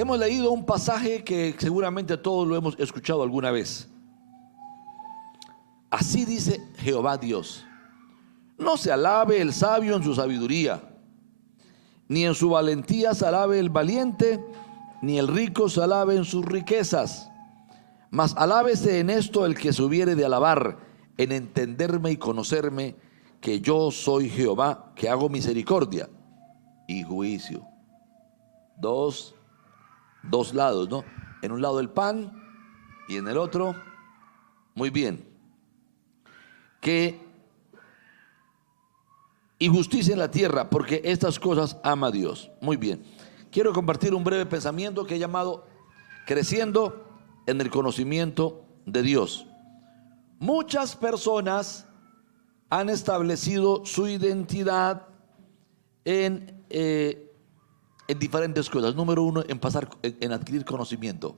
Hemos leído un pasaje que seguramente todos lo hemos escuchado alguna vez. Así dice Jehová Dios: no se alabe el sabio en su sabiduría, ni en su valentía se alabe el valiente, ni el rico se alabe en sus riquezas. Mas alábese en esto el que se hubiere de alabar, en entenderme y conocerme, que yo soy Jehová, que hago misericordia y juicio. Dos lados, ¿no? En un lado el pan y en el otro, muy bien, y justicia en la tierra, porque estas cosas ama Dios. Muy bien, quiero compartir un breve pensamiento que he llamado creciendo en el conocimiento de Dios. Muchas personas han establecido su identidad en diferentes cosas. Número uno, en adquirir conocimiento.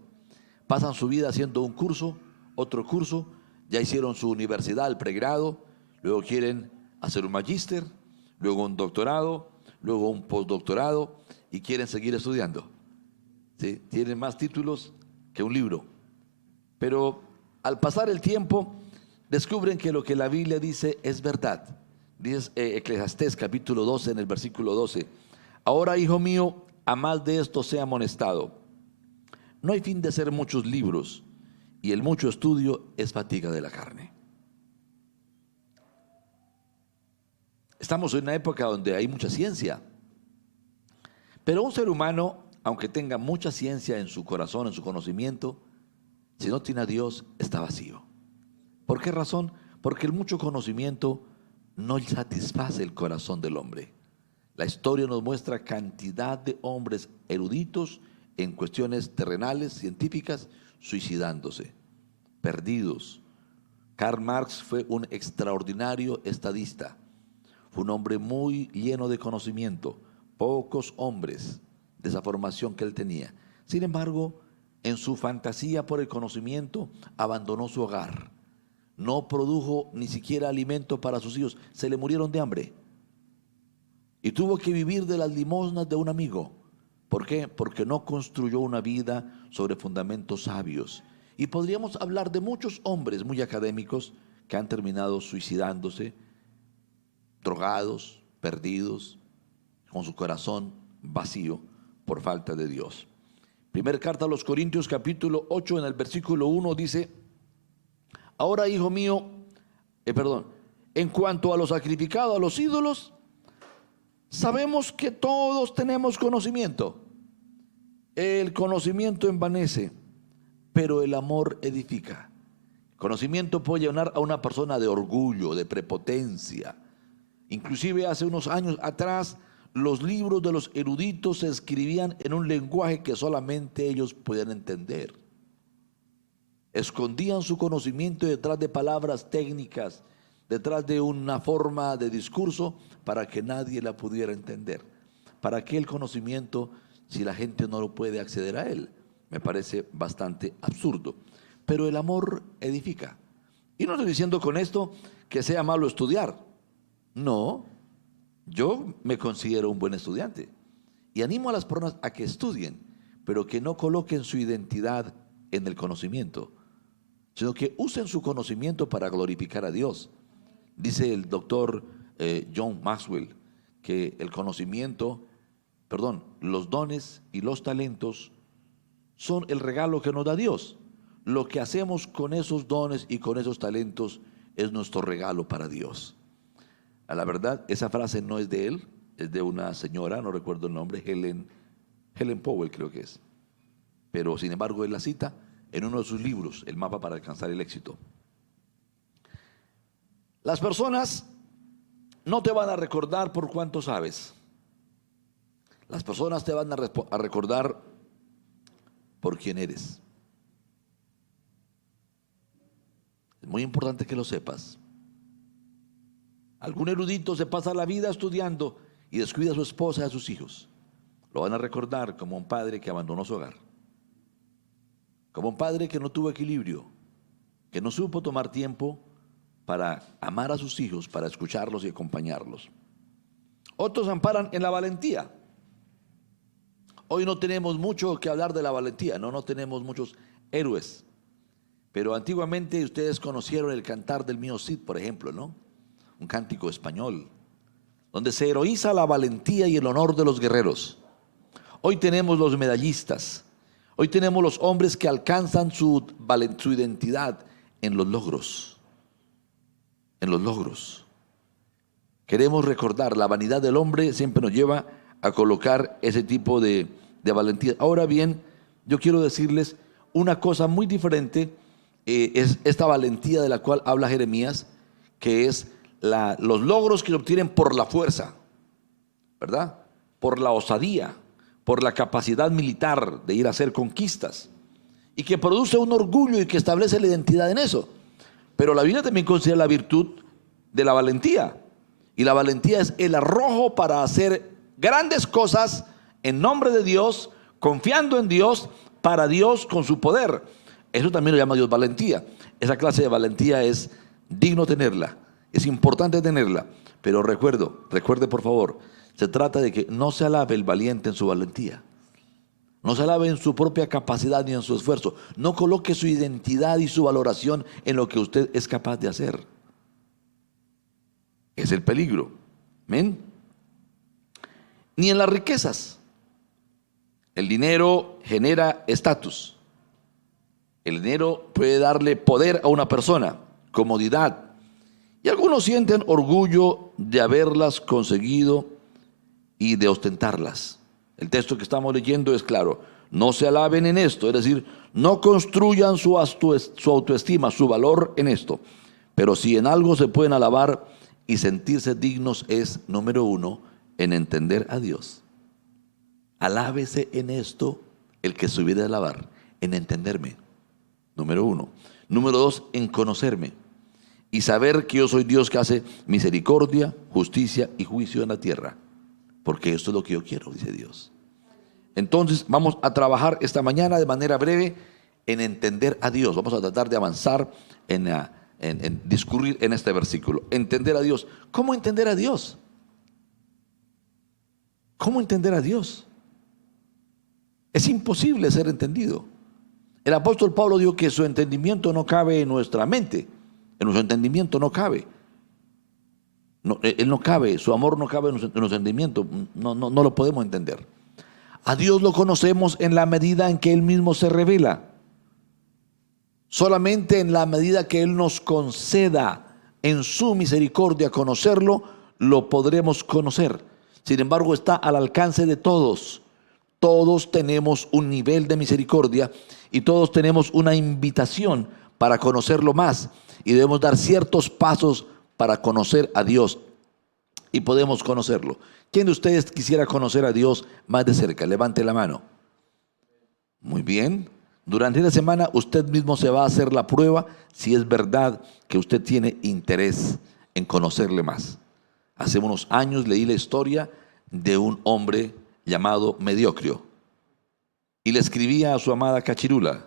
Pasan su vida haciendo un curso, otro curso, ya hicieron su universidad, el pregrado, luego quieren hacer un magíster, luego un doctorado, luego un postdoctorado y quieren seguir estudiando. ¿Sí? Tienen más títulos que un libro. Pero al pasar el tiempo descubren que lo que la Biblia dice es verdad. Dice Eclesiastés capítulo 12 en el versículo 12: ahora, hijo mío, a más de esto sea amonestado. No hay fin de hacer muchos libros, y el mucho estudio es fatiga de la carne. Estamos en una época donde hay mucha ciencia, pero un ser humano, aunque tenga mucha ciencia en su corazón, en su conocimiento, si no tiene a Dios, está vacío. ¿Por qué razón? Porque el mucho conocimiento no satisface el corazón del hombre. La historia nos muestra cantidad de hombres eruditos en cuestiones terrenales, científicas, suicidándose, perdidos. Karl Marx fue un extraordinario estadista. Fue un hombre muy lleno de conocimiento. Pocos hombres de esa formación que él tenía. Sin embargo, en su fantasía por el conocimiento, abandonó su hogar. No produjo ni siquiera alimento para sus hijos. Se le murieron de hambre. Y tuvo que vivir de las limosnas de un amigo. ¿Por qué? Porque no construyó una vida sobre fundamentos sabios. Y podríamos hablar de muchos hombres muy académicos que han terminado suicidándose, drogados, perdidos, con su corazón vacío por falta de Dios. Primera carta a los Corintios capítulo 8 en el versículo 1 dice: ahora, hijo mío, en cuanto a lo sacrificado a los ídolos, sabemos que todos tenemos conocimiento. El conocimiento envanece, pero el amor edifica. Conocimiento puede llenar a una persona de orgullo, de prepotencia. Inclusive hace unos años atrás, los libros de los eruditos se escribían en un lenguaje que solamente ellos podían entender. Escondían su conocimiento detrás de palabras técnicas, detrás de una forma de discurso para que nadie la pudiera entender. ¿Para qué el conocimiento si la gente no lo puede acceder a él? Me parece bastante absurdo. Pero el amor edifica. Y no estoy diciendo con esto que sea malo estudiar. No, yo me considero un buen estudiante. Y animo a las personas a que estudien, pero que no coloquen su identidad en el conocimiento, sino que usen su conocimiento para glorificar a Dios. Dice el doctor John Maxwell que los dones y los talentos son el regalo que nos da Dios. Lo que hacemos con esos dones y con esos talentos es nuestro regalo para Dios. A la verdad, esa frase no es de él, es de una señora, no recuerdo el nombre, Helen Powell creo que es. Pero sin embargo, él la cita en uno de sus libros, El mapa para alcanzar el éxito. Las personas no te van a recordar por cuánto sabes. Las personas te van a recordar por quién eres. Es muy importante que lo sepas. Algún erudito se pasa la vida estudiando y descuida a su esposa y a sus hijos. Lo van a recordar como un padre que abandonó su hogar, como un padre que no tuvo equilibrio, que no supo tomar tiempo para amar a sus hijos, para escucharlos y acompañarlos. Otros amparan en la valentía. Hoy no tenemos mucho que hablar de la valentía, no tenemos muchos héroes. Pero antiguamente ustedes conocieron el cantar del mío Cid, por ejemplo, ¿no? Un cántico español, donde se heroiza la valentía y el honor de los guerreros. Hoy tenemos los medallistas, hoy tenemos los hombres que alcanzan su identidad en los logros, en los logros. Queremos recordar, la vanidad del hombre siempre nos lleva a colocar ese tipo de valentía. Ahora bien, yo quiero decirles una cosa muy diferente, es esta valentía de la cual habla Jeremías, que es los logros que se obtienen por la fuerza, ¿verdad? Por la osadía, por la capacidad militar de ir a hacer conquistas, y que produce un orgullo y que establece la identidad en eso. Pero la Biblia también considera la virtud de la valentía, y la valentía es el arrojo para hacer grandes cosas en nombre de Dios, confiando en Dios, para Dios, con su poder. Eso también lo llama Dios valentía. Esa clase de valentía es digno tenerla, es importante tenerla. Pero recuerde por favor, se trata de que no se alabe el valiente en su valentía, no se alabe en su propia capacidad ni en su esfuerzo. No coloque su identidad y su valoración en lo que usted es capaz de hacer. Es el peligro. ¿Amén? Ni en las riquezas. El dinero genera estatus. El dinero puede darle poder a una persona, comodidad. Y algunos sienten orgullo de haberlas conseguido y de ostentarlas. El texto que estamos leyendo es claro. No se alaben en esto, es decir, no construyan su autoestima, su valor en esto. Pero si en algo se pueden alabar y sentirse dignos es, número uno, en entender a Dios. Alábese en esto el que se hubiera de alabar, en entenderme, número uno. Número dos, en conocerme y saber que yo soy Dios que hace misericordia, justicia y juicio en la tierra, porque esto es lo que yo quiero, dice Dios. Entonces vamos a trabajar esta mañana de manera breve en entender a Dios. Vamos a tratar de avanzar en discurrir en este versículo. Entender a Dios. ¿Cómo entender a Dios? ¿Cómo entender a Dios? Es imposible ser entendido. El apóstol Pablo dijo que su entendimiento no cabe en nuestra mente. En nuestro entendimiento no cabe. No, él no cabe, su amor no cabe en nuestro entendimiento. No lo podemos entender. A Dios lo conocemos en la medida en que Él mismo se revela. Solamente en la medida que Él nos conceda en su misericordia conocerlo, lo podremos conocer. Sin embargo, está al alcance de todos. Todos tenemos un nivel de misericordia y todos tenemos una invitación para conocerlo más. Y debemos dar ciertos pasos para conocer a Dios. Y podemos conocerlo. ¿Quién de ustedes quisiera conocer a Dios más de cerca? Levante la mano. Muy bien. Durante esta semana usted mismo se va a hacer la prueba si es verdad que usted tiene interés en conocerle más. Hace unos años leí la historia de un hombre llamado Mediocrio y le escribía a su amada Cachirula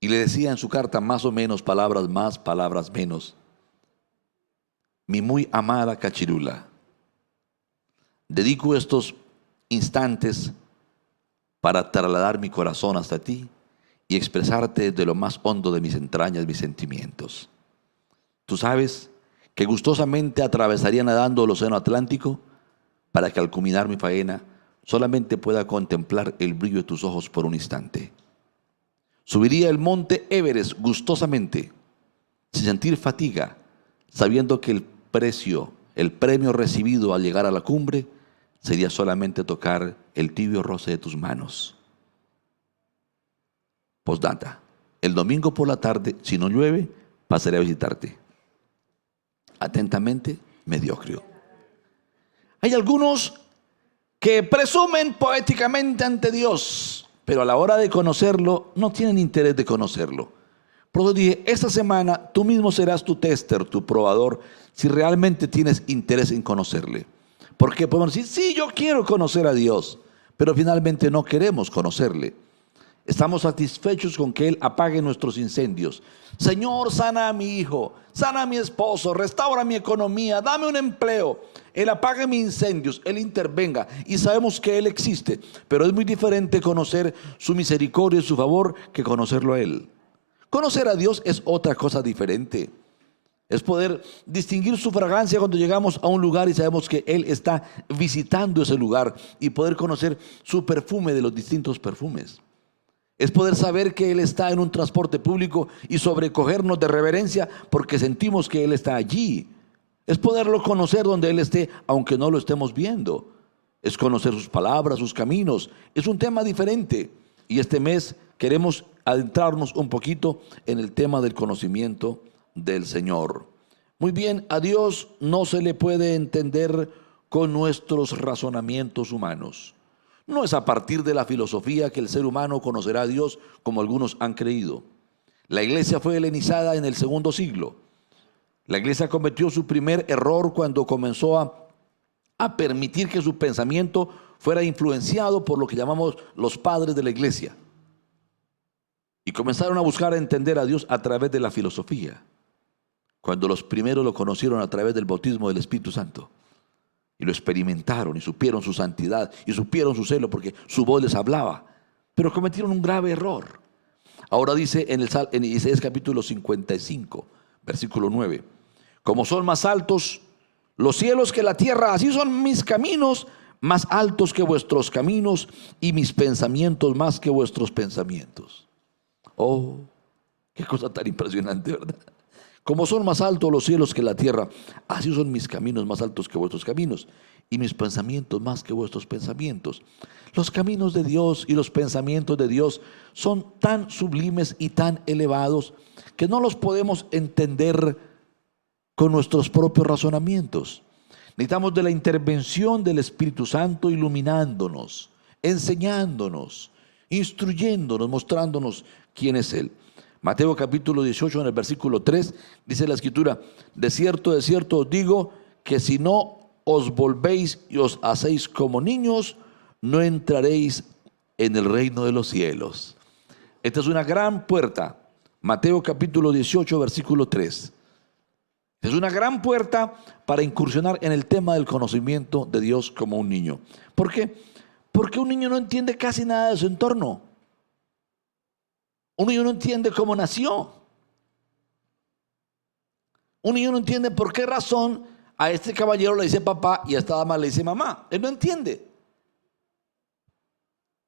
y le decía en su carta más o menos, palabras más, palabras menos: mi muy amada Cachirula, dedico estos instantes para trasladar mi corazón hasta ti y expresarte desde lo más hondo de mis entrañas mis sentimientos. Tú sabes que gustosamente atravesaría nadando el océano Atlántico para que al culminar mi faena solamente pueda contemplar el brillo de tus ojos por un instante. Subiría el monte Everest gustosamente, sin sentir fatiga, sabiendo que el premio recibido al llegar a la cumbre sería solamente tocar el tibio roce de tus manos. Postdata: el domingo por la tarde, si no llueve, pasaré a visitarte. Atentamente, Mediocrio. Hay algunos que presumen poéticamente ante Dios, pero a la hora de conocerlo no tienen interés de conocerlo. Por eso dije, esta semana tú mismo serás tu tester, tu probador, si realmente tienes interés en conocerle. Porque podemos decir, sí, yo quiero conocer a Dios, pero finalmente no queremos conocerle. Estamos satisfechos con que Él apague nuestros incendios. Señor, sana a mi hijo, sana a mi esposo, restaura mi economía, dame un empleo. Él apague mis incendios, Él intervenga, y sabemos que Él existe. Pero es muy diferente conocer su misericordia y su favor que conocerlo a Él. Conocer a Dios es otra cosa diferente. Es poder distinguir su fragancia cuando llegamos a un lugar y sabemos que Él está visitando ese lugar, y poder conocer su perfume de los distintos perfumes. Es poder saber que Él está en un transporte público y sobrecogernos de reverencia porque sentimos que Él está allí. Es poderlo conocer donde Él esté, aunque no lo estemos viendo. Es conocer sus palabras, sus caminos. Es un tema diferente. Y este mes queremos adentrarnos un poquito en el tema del conocimiento del Señor. Muy bien, a Dios no se le puede entender con nuestros razonamientos humanos. No es a partir de la filosofía que el ser humano conocerá a Dios, como algunos han creído. La iglesia fue helenizada en el segundo siglo. La iglesia cometió su primer error cuando comenzó a permitir que su pensamiento fuera influenciado por lo que llamamos los padres de la iglesia. Y comenzaron a buscar entender a Dios a través de la filosofía, cuando los primeros lo conocieron a través del bautismo del Espíritu Santo. Y lo experimentaron y supieron su santidad y supieron su celo porque su voz les hablaba. Pero cometieron un grave error. Ahora dice en Isaías capítulo 55, versículo 9: como son más altos los cielos que la tierra, así son mis caminos más altos que vuestros caminos, y mis pensamientos más que vuestros pensamientos. Oh, qué cosa tan impresionante, ¿verdad? Como son más altos los cielos que la tierra, así son mis caminos más altos que vuestros caminos, y mis pensamientos más que vuestros pensamientos. Los caminos de Dios y los pensamientos de Dios son tan sublimes y tan elevados que no los podemos entender con nuestros propios razonamientos. Necesitamos de la intervención del Espíritu Santo iluminándonos, enseñándonos, instruyéndonos, mostrándonos quién es Él. Mateo capítulo 18 en el versículo 3 dice la escritura: de cierto os digo que si no os volvéis y os hacéis como niños, no entraréis en el reino de los cielos. Esta es una gran puerta. Mateo capítulo 18 versículo 3. Es una gran puerta para incursionar en el tema del conocimiento de Dios como un niño. ¿Por qué? Porque un niño no entiende casi nada de su entorno. Un niño no entiende cómo nació. Un niño no entiende por qué razón a este caballero le dice papá y a esta dama le dice mamá. Él no entiende,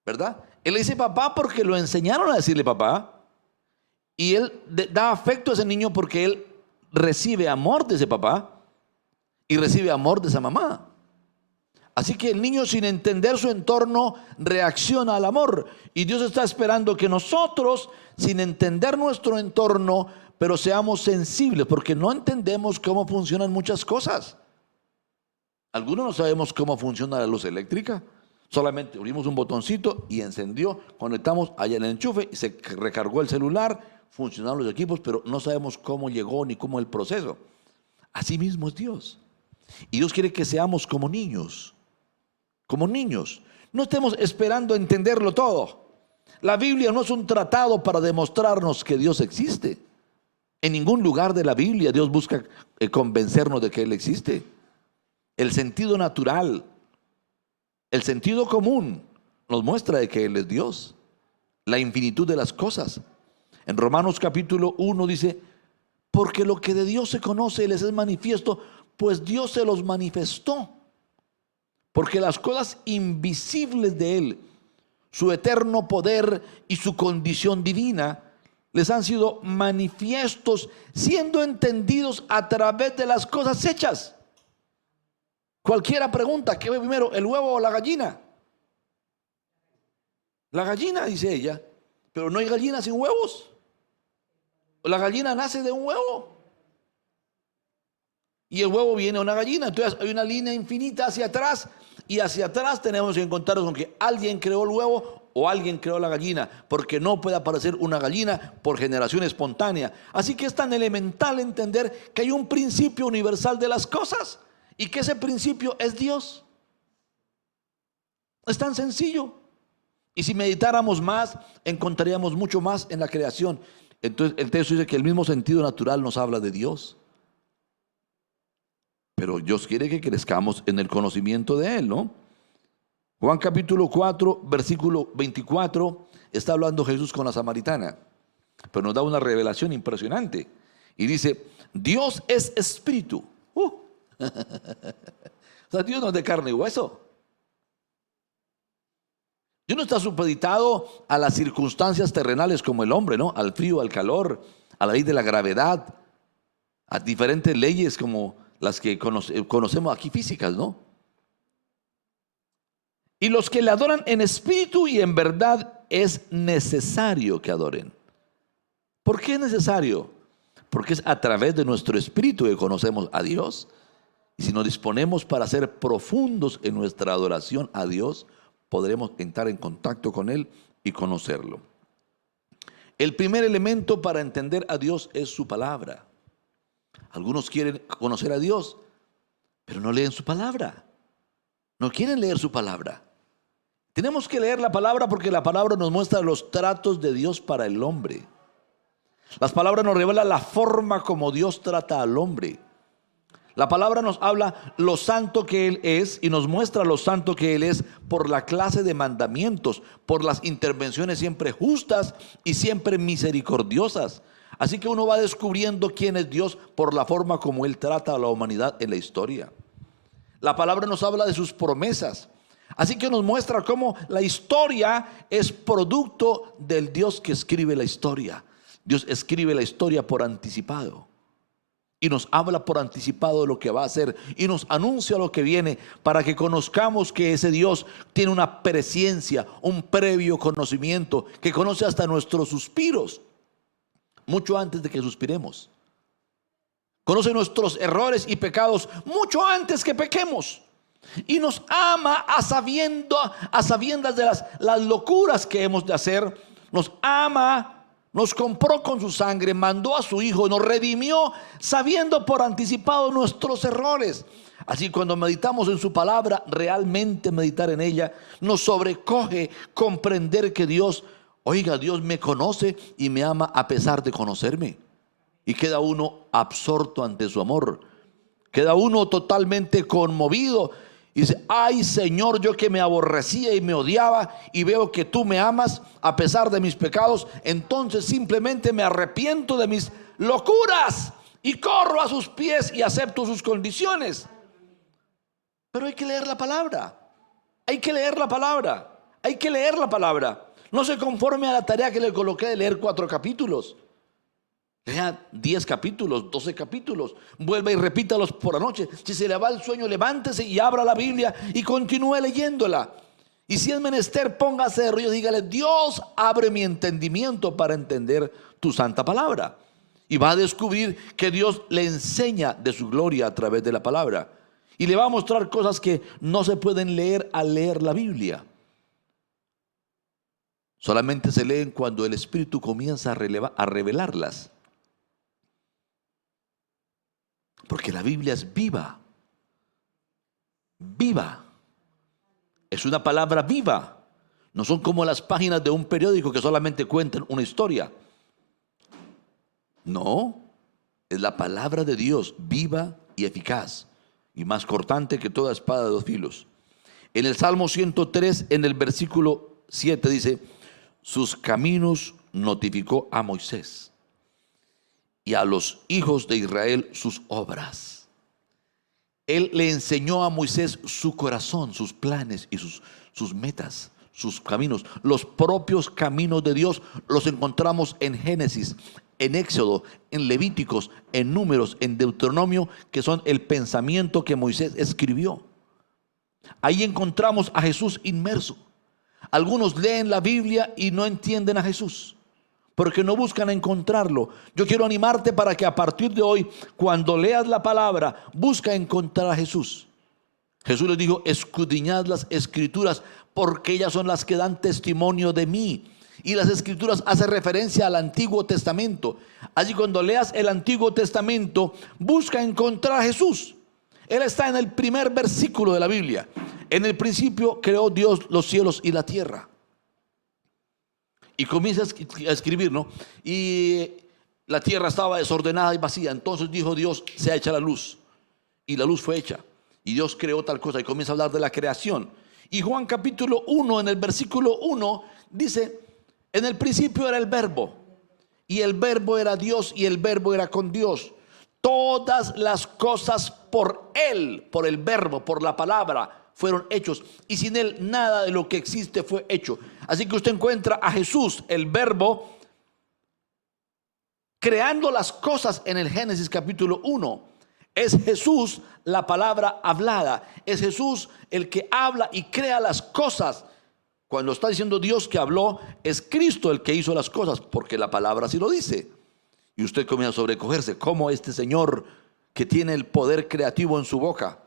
¿verdad? Él le dice papá porque lo enseñaron a decirle papá, y él da afecto a ese niño porque él recibe amor de ese papá y recibe amor de esa mamá. Así que el niño, sin entender su entorno, reacciona al amor. Y Dios está esperando que nosotros, sin entender nuestro entorno, pero seamos sensibles, porque no entendemos cómo funcionan muchas cosas. Algunos no sabemos cómo funciona la luz eléctrica. Solamente abrimos un botoncito y encendió, conectamos allá en el enchufe y se recargó el celular, funcionaron los equipos, pero no sabemos cómo llegó ni cómo el proceso. Así mismo es Dios. Y Dios quiere que seamos como niños. Como niños, no estemos esperando entenderlo todo. La Biblia no es un tratado para demostrarnos que Dios existe. En ningún lugar de la Biblia Dios busca convencernos de que Él existe. El sentido natural, el sentido común nos muestra de que Él es Dios. La infinitud de las cosas. En Romanos capítulo 1 dice: porque lo que de Dios se conoce les es manifiesto, pues Dios se los manifestó. Porque las cosas invisibles de Él, su eterno poder y su condición divina, les han sido manifiestos, siendo entendidos a través de las cosas hechas. Cualquiera pregunta: ¿qué fue primero, el huevo o la gallina? La gallina, dice ella, pero no hay gallina sin huevos. La gallina nace de un huevo y el huevo viene a una gallina. Entonces hay una línea infinita hacia atrás, y hacia atrás tenemos que encontrarnos con que alguien creó el huevo o alguien creó la gallina, porque no puede aparecer una gallina por generación espontánea. Así que es tan elemental entender que hay un principio universal de las cosas y que ese principio es Dios. Es tan sencillo. Y si meditáramos más, encontraríamos mucho más en la creación. Entonces el texto dice que el mismo sentido natural nos habla de Dios. Pero Dios quiere que crezcamos en el conocimiento de Él, ¿no? Juan capítulo 4, versículo 24, está hablando Jesús con la samaritana, pero nos da una revelación impresionante. Y dice, Dios es espíritu. O sea, Dios no es de carne y hueso. Dios no está supeditado a las circunstancias terrenales como el hombre, ¿no? Al frío, al calor, a la ley de la gravedad, a diferentes leyes como las que conocemos aquí físicas, ¿no? Y los que le adoran en espíritu y en verdad es necesario que adoren. ¿Por qué es necesario? Porque es a través de nuestro espíritu que conocemos a Dios. Y si nos disponemos para ser profundos en nuestra adoración a Dios, podremos entrar en contacto con Él y conocerlo. El primer elemento para entender a Dios es su palabra. Algunos quieren conocer a Dios, pero no leen su palabra. No quieren leer su palabra. Tenemos que leer la palabra porque la palabra nos muestra los tratos de Dios para el hombre. Las palabras nos revelan la forma como Dios trata al hombre. La palabra nos habla lo santo que Él es y nos muestra lo santo que Él es por la clase de mandamientos, por las intervenciones siempre justas y siempre misericordiosas. Así que uno va descubriendo quién es Dios por la forma como Él trata a la humanidad en la historia. La palabra nos habla de sus promesas. Así que nos muestra cómo la historia es producto del Dios que escribe la historia. Dios escribe la historia por anticipado. Y nos habla por anticipado de lo que va a hacer. Y nos anuncia lo que viene para que conozcamos que ese Dios tiene una presciencia, un previo conocimiento, que conoce hasta nuestros suspiros, mucho antes de que suspiremos. Conoce nuestros errores y pecados mucho antes que pequemos. Y nos ama a sabiendas de las locuras que hemos de hacer. Nos ama, nos compró con su sangre, mandó a su Hijo, nos redimió sabiendo por anticipado nuestros errores. Así cuando meditamos en su palabra, realmente meditar en ella, nos sobrecoge comprender que Dios, oiga, Dios me conoce y me ama a pesar de conocerme. Y queda uno absorto ante su amor. Queda uno totalmente conmovido. Y dice, ay Señor, yo que me aborrecía y me odiaba y veo que tú me amas a pesar de mis pecados, entonces simplemente me arrepiento de mis locuras y corro a sus pies y acepto sus condiciones. Pero hay que leer la palabra. Hay que leer la palabra. Hay que leer la palabra. No se conforme a la tarea que le coloqué de leer 4 capítulos. Lea 10 capítulos, 12 capítulos. Vuelva y repítalos por la noche. Si se le va el sueño, levántese y abra la Biblia y continúe leyéndola. Y si es menester, póngase de rodillas y dígale, Dios, abre mi entendimiento para entender tu santa palabra. Y va a descubrir que Dios le enseña de su gloria a través de la palabra. Y le va a mostrar cosas que no se pueden leer al leer la Biblia. Solamente se leen cuando el Espíritu comienza a revelarlas. Porque la Biblia es viva. Viva. Es una palabra viva. No son como las páginas de un periódico que solamente cuentan una historia. No. Es la palabra de Dios, viva y eficaz. Y más cortante que toda espada de 2 filos. En el Salmo 103, en el versículo 7 dice, sus caminos notificó a Moisés y a los hijos de Israel sus obras. Él le enseñó a Moisés su corazón, sus planes y sus metas, sus caminos. Los propios caminos de Dios los encontramos en Génesis, en Éxodo, en Levíticos, en Números, en Deuteronomio, que son el pensamiento que Moisés escribió. Ahí encontramos a Jesús inmerso. Algunos leen la Biblia y no entienden a Jesús, porque no buscan encontrarlo. Yo quiero animarte para que a partir de hoy, cuando leas la palabra, busca encontrar a Jesús. Jesús les dijo, escudriñad las escrituras, porque ellas son las que dan testimonio de mí. Y las escrituras hacen referencia al Antiguo Testamento. Así cuando leas el Antiguo Testamento, busca encontrar a Jesús. Él está en el primer versículo de la Biblia. En el principio creó Dios los cielos y la tierra. Y comienza a escribir, ¿no? Y la tierra estaba desordenada y vacía. Entonces dijo Dios, sea hecha la luz. Y la luz fue hecha. Y Dios creó tal cosa y comienza a hablar de la creación. Y Juan capítulo 1, en el versículo 1, dice, en el principio era el verbo. Y el verbo era Dios y el verbo era con Dios. Todas las cosas por Él, por el verbo, por la palabra, fueron hechos. Y sin Él nada de lo que existe fue hecho. Así que usted encuentra a Jesús, el verbo, creando las cosas en el Génesis capítulo 1. Es Jesús la palabra hablada. Es Jesús el que habla y crea las cosas. Cuando está diciendo Dios que habló, es Cristo el que hizo las cosas, porque la palabra así lo dice. Y usted comienza a sobrecogerse, como este Señor que tiene el poder creativo en su boca.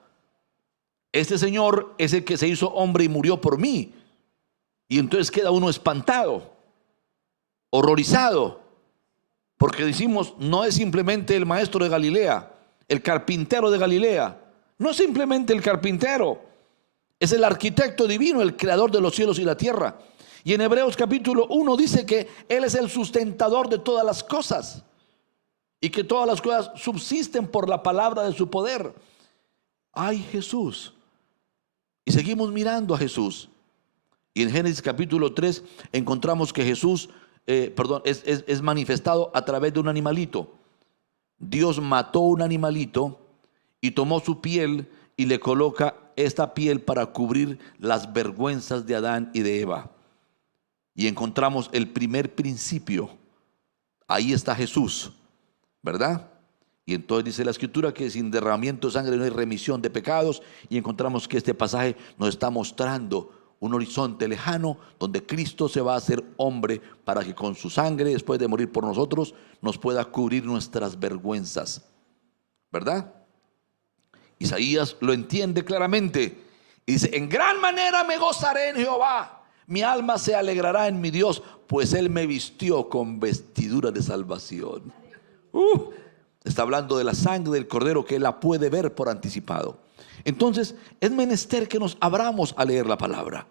Este Señor es el que se hizo hombre y murió por mí. Y entonces queda uno espantado, horrorizado, porque decimos, no es simplemente el maestro de Galilea, el carpintero de Galilea. No es simplemente el carpintero, es el arquitecto divino, el creador de los cielos y la tierra. Y en Hebreos capítulo 1 dice que Él es el sustentador de todas las cosas y que todas las cosas subsisten por la palabra de su poder. ¡Ay, Jesús! Y seguimos mirando a Jesús. Y en Génesis capítulo 3 encontramos que Jesús, es manifestado a través de un animalito. Dios mató un animalito y tomó su piel y le coloca esta piel para cubrir las vergüenzas de Adán y de Eva. Y encontramos el primer principio. Ahí está Jesús, ¿verdad? Y entonces dice la Escritura que sin derramamiento de sangre no hay remisión de pecados. Y encontramos que este pasaje nos está mostrando un horizonte lejano donde Cristo se va a hacer hombre para que con su sangre, después de morir por nosotros, nos pueda cubrir nuestras vergüenzas, ¿verdad? Isaías lo entiende claramente y dice, en gran manera me gozaré en Jehová, mi alma se alegrará en mi Dios, pues Él me vistió con vestidura de salvación. Está hablando de la sangre del Cordero, que Él la puede ver por anticipado. Entonces es menester que nos abramos a leer la palabra.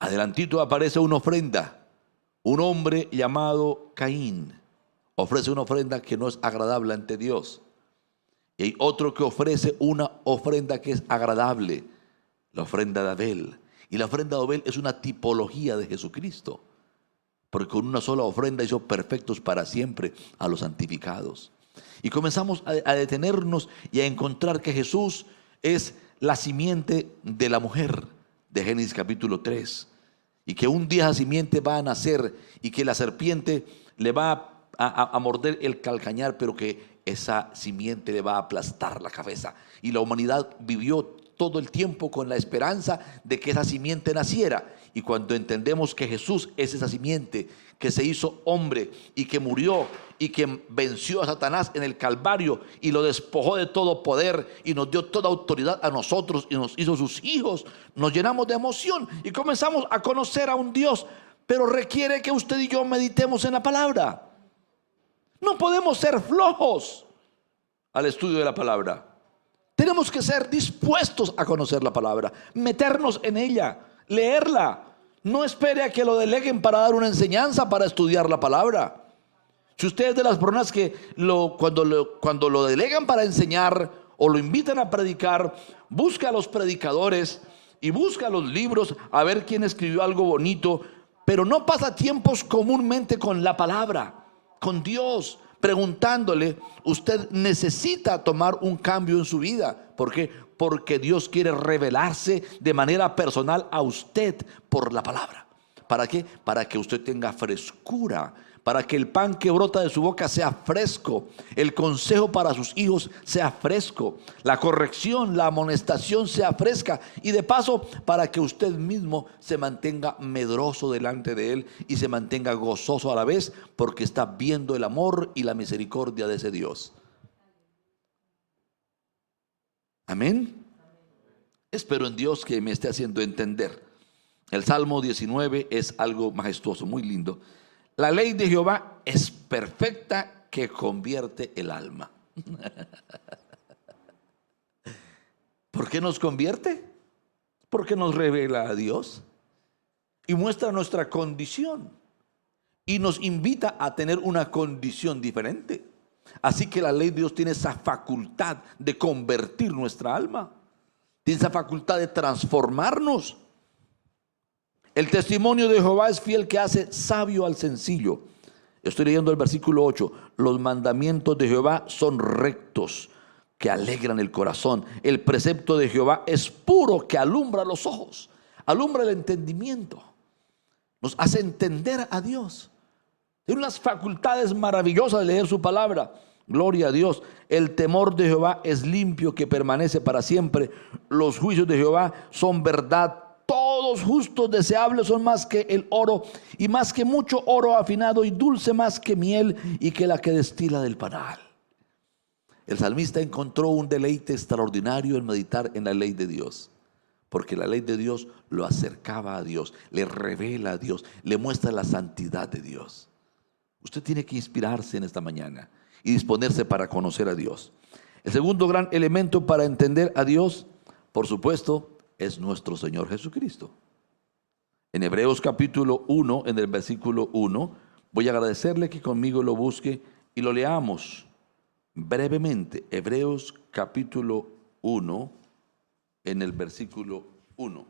Adelantito aparece una ofrenda. Un hombre llamado Caín ofrece una ofrenda que no es agradable ante Dios. Y hay otro que ofrece una ofrenda que es agradable, la ofrenda de Abel. Y la ofrenda de Abel es una tipología de Jesucristo, porque con una sola ofrenda hizo perfectos para siempre a los santificados. Y comenzamos a detenernos y a encontrar que Jesús es la simiente de la mujer de Génesis capítulo 3. Y que un día esa simiente va a nacer y que la serpiente le va a morder el calcañar, pero que esa simiente le va a aplastar la cabeza. Y la humanidad vivió todo el tiempo con la esperanza de que esa simiente naciera. Y cuando entendemos que Jesús es esa simiente, que se hizo hombre y que murió y que venció a Satanás en el Calvario y lo despojó de todo poder y nos dio toda autoridad a nosotros y nos hizo sus hijos, nos llenamos de emoción y comenzamos a conocer a un Dios, pero requiere que usted y yo meditemos en la palabra. No podemos ser flojos al estudio de la palabra. Tenemos que ser dispuestos a conocer la palabra, meternos en ella, leerla. No espere a que lo deleguen para dar una enseñanza, para estudiar la palabra. Si usted es de las personas que cuando lo delegan para enseñar o lo invitan a predicar, busca a los predicadores y busca los libros a ver quién escribió algo bonito, pero no pasa tiempos comúnmente con la palabra, con Dios, preguntándole. Usted necesita tomar un cambio en su vida. ¿Por qué? Porque Dios quiere revelarse de manera personal a usted por la palabra. ¿Para qué? Para que usted tenga frescura, para que el pan que brota de su boca sea fresco, el consejo para sus hijos sea fresco, la corrección, la amonestación sea fresca, y de paso para que usted mismo se mantenga medroso delante de Él y se mantenga gozoso a la vez, porque está viendo el amor y la misericordia de ese Dios. Amén. Espero en Dios que me esté haciendo entender. El Salmo 19 es algo majestuoso, muy lindo. La ley de Jehová es perfecta, que convierte el alma. ¿Por qué nos convierte? Porque nos revela a Dios y muestra nuestra condición. y nos invita a tener una condición diferente. Así que la ley de Dios tiene esa facultad de convertir nuestra alma, tiene esa facultad de transformarnos. El testimonio de Jehová es fiel, que hace sabio al sencillo. Estoy leyendo el versículo 8. Los mandamientos de Jehová son rectos, que alegran el corazón. El precepto de Jehová es puro, que alumbra los ojos, alumbra el entendimiento, nos hace entender a Dios. Tiene unas facultades maravillosas de leer su palabra. Gloria a Dios. El temor de Jehová es limpio, que permanece para siempre. Los juicios de Jehová son verdad. Todos justos deseables son más que el oro, y más que mucho oro afinado, y dulce más que miel, y que la que destila del panal. El salmista encontró un deleite extraordinario en meditar en la ley de Dios, porque la ley de Dios lo acercaba a Dios, le revela a Dios, le muestra la santidad de Dios. Usted tiene que inspirarse en esta mañana y disponerse para conocer a Dios. El segundo gran elemento para entender a Dios, por supuesto, es nuestro Señor Jesucristo. En Hebreos capítulo 1, en el versículo 1, voy a agradecerle que conmigo lo busque y lo leamos brevemente. Hebreos capítulo 1, en el versículo 1.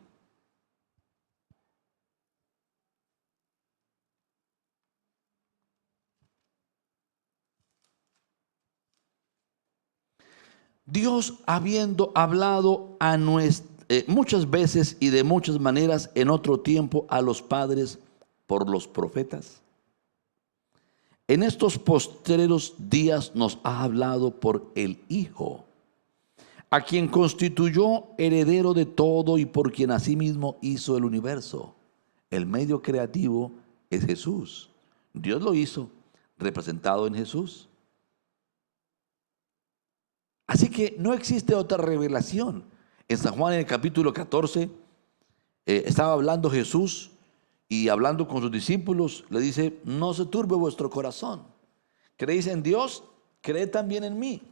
Dios, habiendo hablado a muchas veces y de muchas maneras en otro tiempo a los padres por los profetas, en estos postreros días nos ha hablado por el Hijo, a quien constituyó heredero de todo y por quien asimismo hizo el universo. El medio creativo es Jesús. Dios lo hizo, representado en Jesús. Así que no existe otra revelación. En San Juan, en el capítulo 14, estaba hablando Jesús y hablando con sus discípulos, le dice: no se turbe vuestro corazón. ¿Creéis en Dios? Creed también en mí.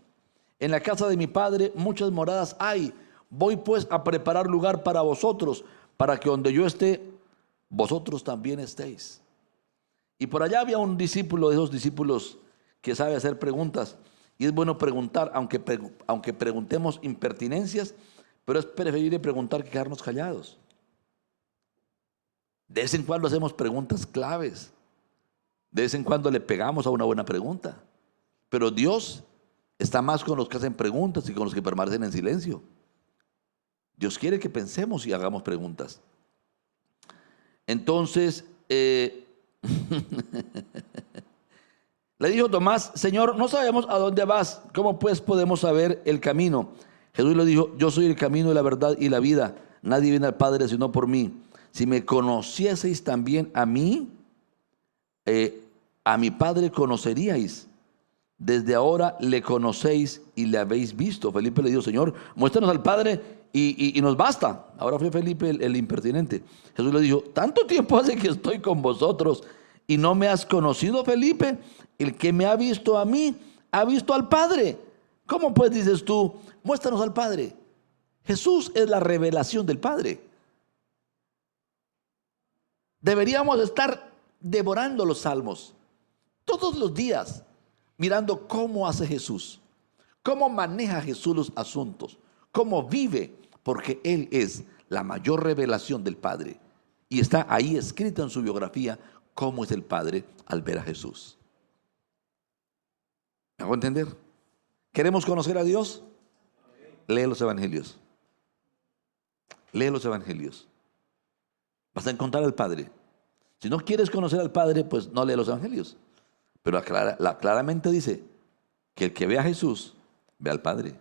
En la casa de mi Padre muchas moradas hay. Voy pues a preparar lugar para vosotros, para que donde yo esté, vosotros también estéis. Y por allá había un discípulo de esos discípulos que sabe hacer preguntas. Y es bueno preguntar, aunque preguntemos impertinencias, pero es preferible preguntar que quedarnos callados. De vez en cuando hacemos preguntas claves. De vez en cuando le pegamos a una buena pregunta. Pero Dios está más con los que hacen preguntas y con los que permanecen en silencio. Dios quiere que pensemos y hagamos preguntas. Entonces, le dijo Tomás: Señor, no sabemos a dónde vas, ¿cómo pues podemos saber el camino? Jesús le dijo: yo soy el camino, la verdad y la vida. Nadie viene al Padre sino por mí. Si me conocieseis también a mí, a mi Padre conoceríais. Desde ahora le conocéis y le habéis visto. Felipe le dijo: Señor, muéstranos al Padre y nos basta. Ahora fue Felipe el impertinente. Jesús le dijo: tanto tiempo hace que estoy con vosotros y no me has conocido, Felipe. El que me ha visto a mí, ha visto al Padre. ¿Cómo pues dices tú, muéstranos al Padre? Jesús es la revelación del Padre. Deberíamos estar devorando los salmos todos los días, mirando cómo hace Jesús, cómo maneja Jesús los asuntos, cómo vive, porque Él es la mayor revelación del Padre. Y está ahí escrito en su biografía cómo es el Padre al ver a Jesús. ¿Me hago entender? ¿Queremos conocer a Dios? Lee los evangelios. Lee los evangelios. Vas a encontrar al Padre. Si no quieres conocer al Padre, pues no lee los evangelios. Pero claramente dice que el que ve a Jesús, ve al Padre.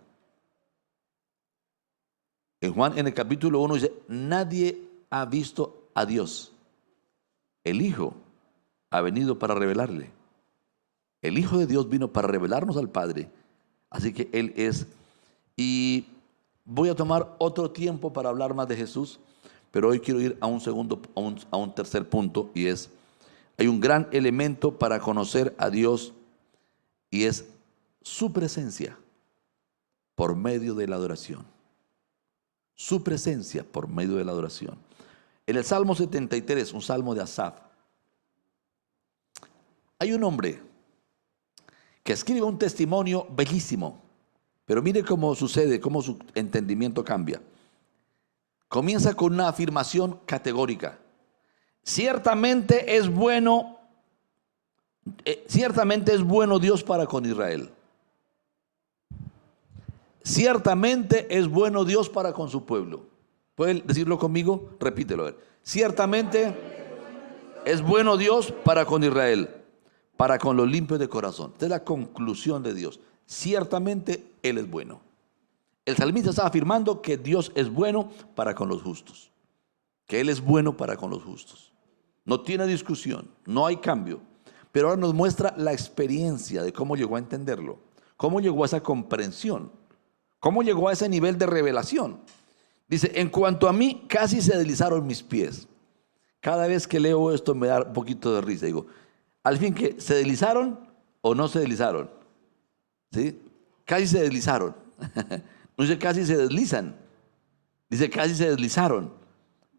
En Juan, en el capítulo 1 dice: nadie ha visto a Dios. El Hijo ha venido para revelarle. El Hijo de Dios vino para revelarnos al Padre. Así que Él es. Y voy a tomar otro tiempo para hablar más de Jesús, pero hoy quiero ir a un tercer punto, y es: hay un gran elemento para conocer a Dios, y es su presencia por medio de la adoración. Su presencia por medio de la adoración. En el Salmo 73, un salmo de Asaf, Hay un hombre que escribe un testimonio bellísimo, pero mire cómo sucede, cómo su entendimiento cambia. Comienza con una afirmación categórica. Ciertamente es bueno Dios para con Israel. Ciertamente es bueno Dios para con su pueblo. ¿Pueden decirlo conmigo? Repítelo. A ver. Ciertamente es bueno Dios para con Israel, para con los limpios de corazón. Esta es la conclusión de Dios. Ciertamente Él es bueno. El salmista está afirmando que Dios es bueno para con los justos. Que Él es bueno para con los justos. No tiene discusión, no hay cambio. Pero ahora nos muestra la experiencia de cómo llegó a entenderlo, cómo llegó a esa comprensión, cómo llegó a ese nivel de revelación. Dice, en cuanto a mí, casi se deslizaron mis pies. Cada vez que leo esto me da un poquito de risa. Digo, al fin, que ¿se deslizaron o no se deslizaron? ¿Sí? Casi se deslizaron. No dice casi se deslizan, dice casi se deslizaron.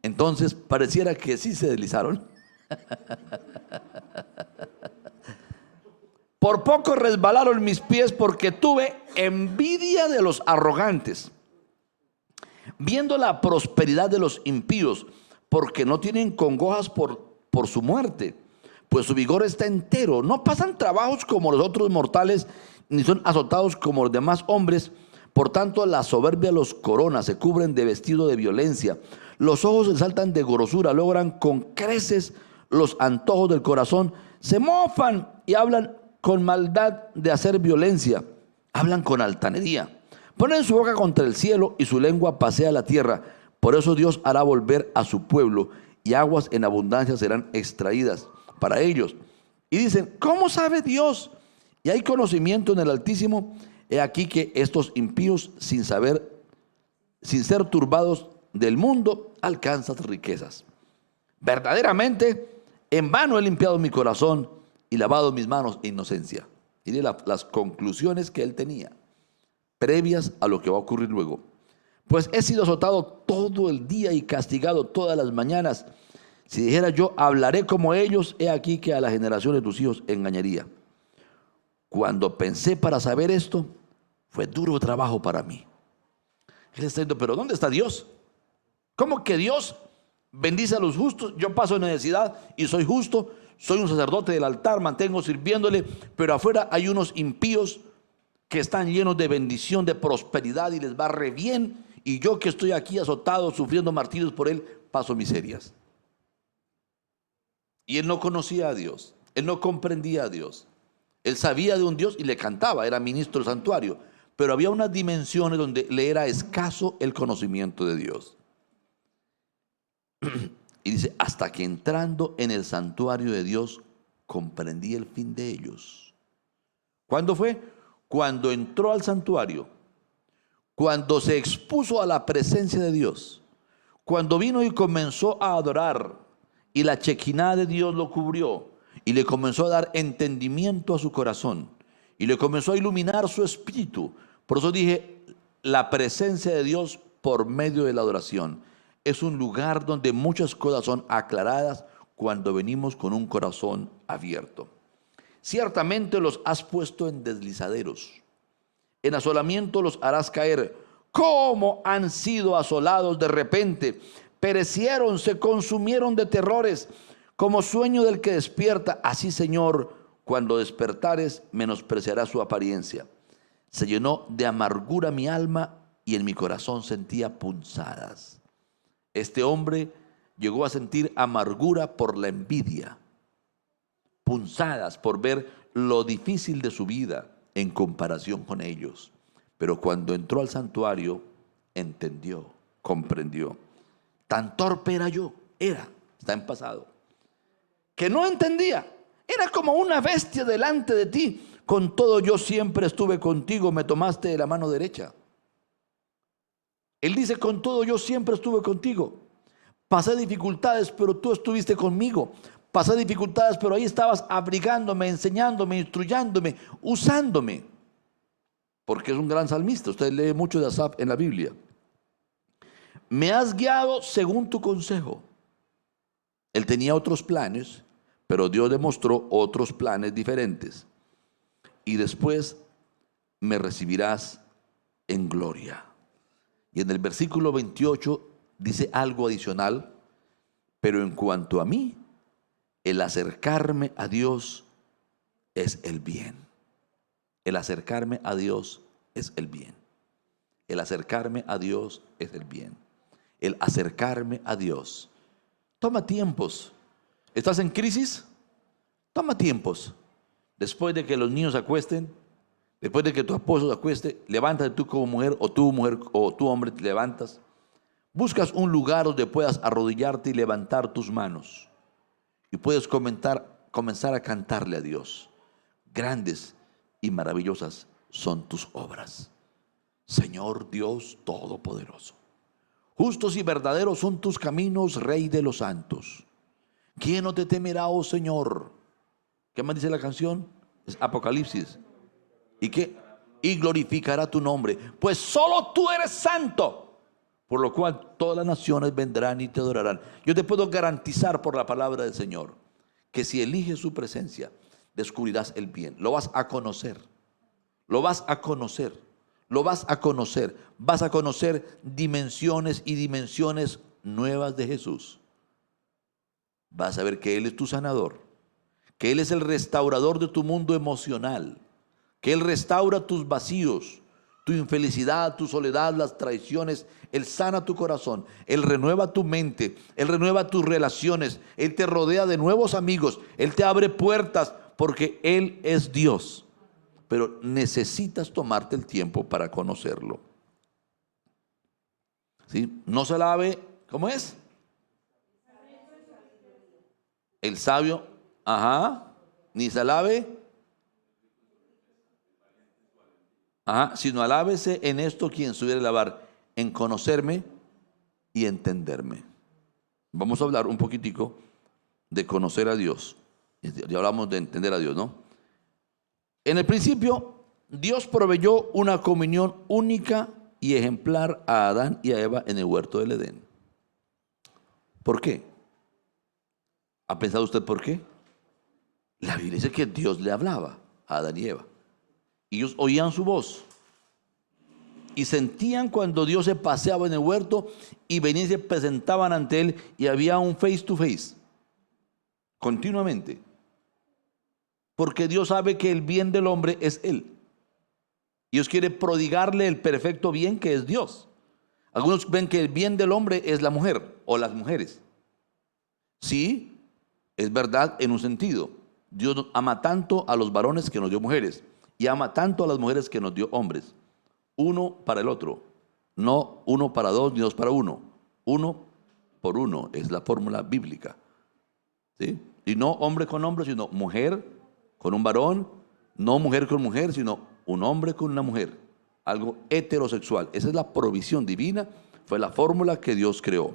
Entonces pareciera que sí se deslizaron. Por poco resbalaron mis pies porque tuve envidia de los arrogantes, viendo la prosperidad de los impíos, porque no tienen congojas por su muerte, pues su vigor está entero. No pasan trabajos como los otros mortales, ni son azotados como los demás hombres. Por tanto, la soberbia los corona, se cubren de vestido de violencia. Los ojos se saltan de grosura, logran con creces los antojos del corazón. Se mofan y hablan con maldad de hacer violencia. Hablan con altanería. Ponen su boca contra el cielo y su lengua pasea la tierra. Por eso Dios hará volver a su pueblo y aguas en abundancia serán extraídas para ellos. Y dicen, ¿cómo sabe Dios? Y hay conocimiento en el Altísimo. He aquí que estos impíos, sin ser turbados del mundo, alcanzan riquezas. Verdaderamente, en vano he limpiado mi corazón y lavado mis manos en inocencia. Mire las conclusiones que él tenía, previas a lo que va a ocurrir luego. Pues he sido azotado todo el día y castigado todas las mañanas. Si dijera yo, hablaré como ellos, he aquí que a la generación de tus hijos engañaría. Cuando pensé para saber esto, fue duro trabajo para mí. Él está diciendo, pero ¿dónde está Dios? ¿Cómo que Dios bendice a los justos? Yo paso necesidad y soy justo, soy un sacerdote del altar, mantengo sirviéndole, pero afuera hay unos impíos que están llenos de bendición, de prosperidad y les va re bien, y yo que estoy aquí azotado, sufriendo martirios por él, paso miserias. Y él no conocía a Dios, él no comprendía a Dios. Él sabía de un Dios y le cantaba, era ministro del santuario, pero había unas dimensiones donde le era escaso el conocimiento de Dios. Y dice, hasta que entrando en el santuario de Dios, comprendí el fin de ellos. ¿Cuándo fue? Cuando entró al santuario, cuando se expuso a la presencia de Dios, cuando vino y comenzó a adorar, y la chequiná de Dios lo cubrió, y le comenzó a dar entendimiento a su corazón, y le comenzó a iluminar su espíritu. Por eso dije, la presencia de Dios por medio de la adoración es un lugar donde muchas cosas son aclaradas cuando venimos con un corazón abierto. Ciertamente los has puesto en deslizaderos, en asolamiento los harás caer. ¿Cómo han sido asolados de repente? Perecieron, se consumieron de terrores, como sueño del que despierta. Así, Señor, cuando despertares, menospreciarás su apariencia. Se llenó de amargura mi alma y en mi corazón sentía punzadas. Este hombre llegó a sentir amargura por la envidia, punzadas por ver lo difícil de su vida en comparación con ellos. Pero cuando entró al santuario, entendió, comprendió. Tan torpe era yo, está en pasado, que no entendía. Era como una bestia delante de ti. Con todo yo siempre estuve contigo, me tomaste de la mano derecha. Él dice, con todo yo siempre estuve contigo. Pasé dificultades, pero tú estuviste conmigo. Pasé dificultades, pero ahí estabas abrigándome, enseñándome, instruyéndome, usándome. Porque es un gran salmista. Usted lee mucho de Asaf en la Biblia. Me has guiado según tu consejo. Él tenía otros planes, Pero Dios demostró otros planes diferentes. Y después me recibirás en gloria. Y en el versículo 28 dice algo adicional, pero en cuanto a mí, el acercarme a Dios es el bien. El acercarme a Dios es el bien. El acercarme a Dios es el bien. El acercarme a Dios. Toma tiempos. ¿Estás en crisis? Toma tiempos. Después de que los niños se acuesten, después de que tu esposo se acueste, levántate tú como mujer o tú hombre te levantas. Buscas un lugar donde puedas arrodillarte y levantar tus manos. Y puedes comenzar a cantarle a Dios. Grandes y maravillosas son tus obras, Señor Dios Todopoderoso. Justos y verdaderos son tus caminos, Rey de los santos. ¿Quién no te temerá, oh Señor? ¿Qué más dice la canción? Es Apocalipsis. ¿Y qué? Y glorificará tu nombre, pues solo tú eres santo, por lo cual todas las naciones vendrán y te adorarán. Yo te puedo garantizar por la palabra del Señor que si eliges su presencia, descubrirás el bien. Lo vas a conocer. Lo vas a conocer. Lo vas a conocer. Vas a conocer dimensiones y dimensiones nuevas de Jesús. Vas a ver que Él es tu sanador, que Él es el restaurador de tu mundo emocional, que Él restaura tus vacíos, tu infelicidad, tu soledad, las traiciones. Él sana tu corazón, Él renueva tu mente, Él renueva tus relaciones, Él te rodea de nuevos amigos, Él te abre puertas porque Él es Dios. Pero necesitas tomarte el tiempo para conocerlo. ¿Sí? No se alabe, ¿cómo es? El sabio, ni se alabe, sino alábese en esto quien supiere alabar, en conocerme y entenderme. Vamos a hablar un poquitico de conocer a Dios. Ya hablamos de entender a Dios, ¿no? En el principio, Dios proveyó una comunión única y ejemplar a Adán y a Eva en el huerto del Edén. ¿Por qué? ¿Ha pensado usted por qué? La Biblia dice que Dios le hablaba a Adán y Eva. Y ellos oían su voz. Y sentían cuando Dios se paseaba en el huerto y venían y se presentaban ante Él y había un face to face. Continuamente. Porque Dios sabe que el bien del hombre es Él. Dios quiere prodigarle el perfecto bien que es Dios. Algunos ven que el bien del hombre es la mujer o las mujeres. Sí, es verdad en un sentido. Dios ama tanto a los varones que nos dio mujeres y ama tanto a las mujeres que nos dio hombres. Uno para el otro, no uno para dos ni dos para uno. Uno por uno es la fórmula bíblica. ¿Sí? Y no hombre con hombre, sino mujer con un varón, no mujer con mujer, sino un hombre con una mujer. Algo heterosexual. Esa es la provisión divina, fue la fórmula que Dios creó.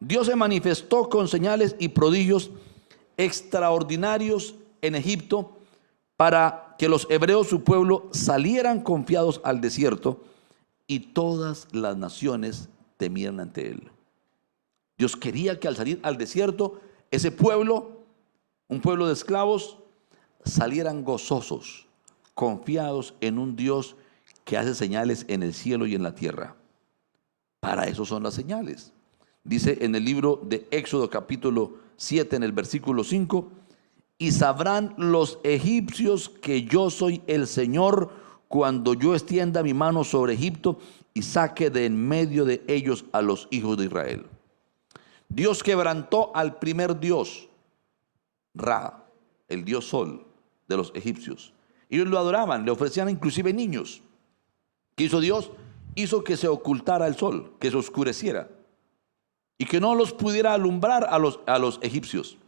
Dios se manifestó con señales y prodigios extraordinarios en Egipto para que los hebreos, su pueblo, salieran confiados al desierto y todas las naciones temieran ante él. Dios quería que al salir al desierto, ese pueblo, un pueblo de esclavos, salieran gozosos, confiados en un Dios que hace señales en el cielo y en la tierra. Para eso son las señales. Dice en el libro de Éxodo capítulo 7 en el versículo 5, y sabrán los egipcios que yo soy el Señor cuando yo extienda mi mano sobre Egipto y saque de en medio de ellos a los hijos de Israel. Dios quebrantó al primer dios, Ra, el dios sol de los egipcios. Ellos lo adoraban, le ofrecían inclusive niños. ¿Qué hizo Dios? Hizo que se ocultara el sol, que se oscureciera y que no los pudiera alumbrar a los egipcios.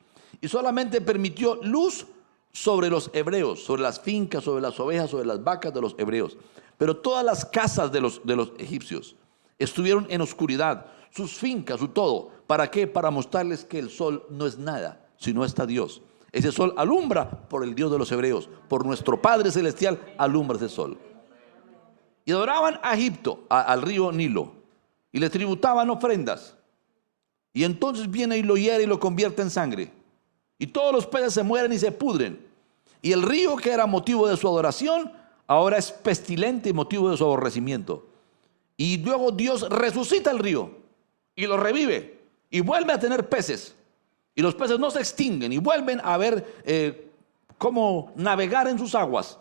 Y solamente permitió luz sobre los hebreos, sobre las fincas, sobre las ovejas, sobre las vacas de los hebreos. Pero todas las casas de los egipcios estuvieron en oscuridad, sus fincas, su todo. ¿Para qué? Para mostrarles que el sol no es nada, sino está Dios. Ese sol alumbra por el Dios de los hebreos, por nuestro Padre Celestial alumbra ese sol. Y adoraban a Egipto, al río Nilo, y le tributaban ofrendas. Y entonces viene y lo hiere y lo convierte en sangre. y todos los peces se mueren y se pudren. Y el río, que era motivo de su adoración, ahora es pestilente y motivo de su aborrecimiento. Y luego Dios resucita el río y lo revive y vuelve a tener peces. Y los peces no se extinguen y vuelven a ver cómo navegar en sus aguas.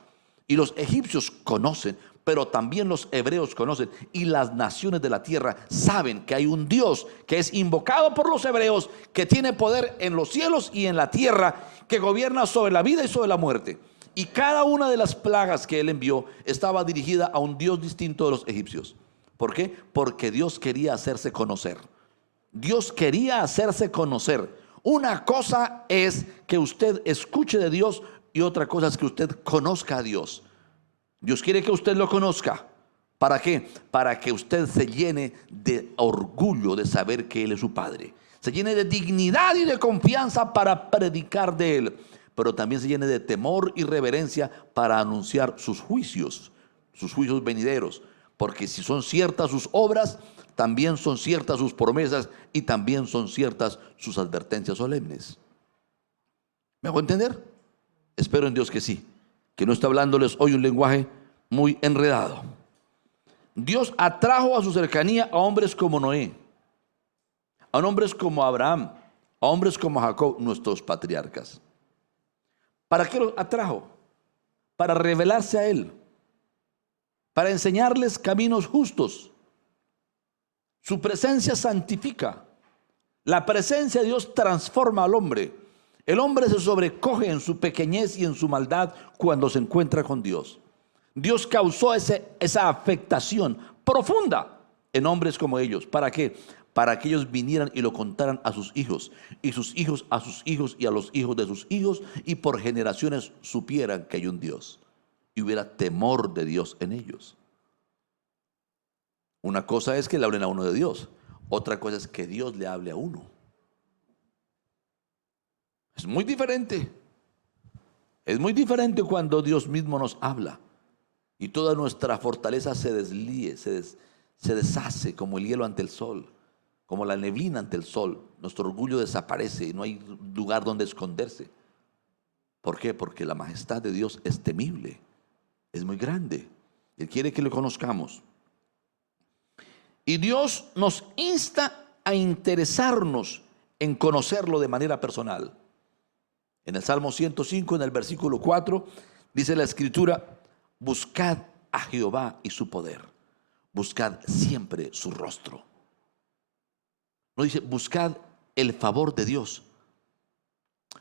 Y los egipcios conocen, pero también los hebreos conocen, y las naciones de la tierra saben que hay un Dios que es invocado por los hebreos, que tiene poder en los cielos y en la tierra, que gobierna sobre la vida y sobre la muerte. Y cada una de las plagas que él envió estaba dirigida a un Dios distinto de los egipcios. ¿Por qué? Porque Dios quería hacerse conocer. Dios quería hacerse conocer. Una cosa es que usted escuche de Dios y otra cosa es que usted conozca a Dios. Dios quiere que usted lo conozca. ¿Para qué? Para que usted se llene de orgullo de saber que Él es su Padre. Se llene de dignidad y de confianza para predicar de Él. Pero también se llene de temor y reverencia para anunciar sus juicios venideros. Porque si son ciertas sus obras, también son ciertas sus promesas y también son ciertas sus advertencias solemnes. ¿Me hago entender? Espero en Dios que sí, que no está hablándoles hoy un lenguaje muy enredado. Dios atrajo a su cercanía a hombres como Noé, a hombres como Abraham, a hombres como Jacob, nuestros patriarcas. ¿Para qué los atrajo? Para revelarse a Él, para enseñarles caminos justos. Su presencia santifica. La presencia de Dios transforma al hombre. El hombre se sobrecoge en su pequeñez y en su maldad cuando se encuentra con Dios. Dios causó esa afectación profunda en hombres como ellos. ¿Para qué? Para que ellos vinieran y lo contaran a sus hijos, y sus hijos a sus hijos y a los hijos de sus hijos, y por generaciones supieran que hay un Dios y hubiera temor de Dios en ellos. Una cosa es que le hablen a uno de Dios, otra cosa es que Dios le hable a uno. Es muy diferente. Es muy diferente cuando Dios mismo nos habla y toda nuestra fortaleza se deslíe, se deshace como el hielo ante el sol, como la neblina ante el sol. Nuestro orgullo desaparece y no hay lugar donde esconderse. ¿Por qué? Porque la majestad de Dios es temible, es muy grande. Él quiere que lo conozcamos. Y Dios nos insta a interesarnos en conocerlo de manera personal. En el Salmo 105, en el versículo 4, dice la Escritura: buscad a Jehová y su poder, buscad siempre su rostro. No dice buscad el favor de Dios.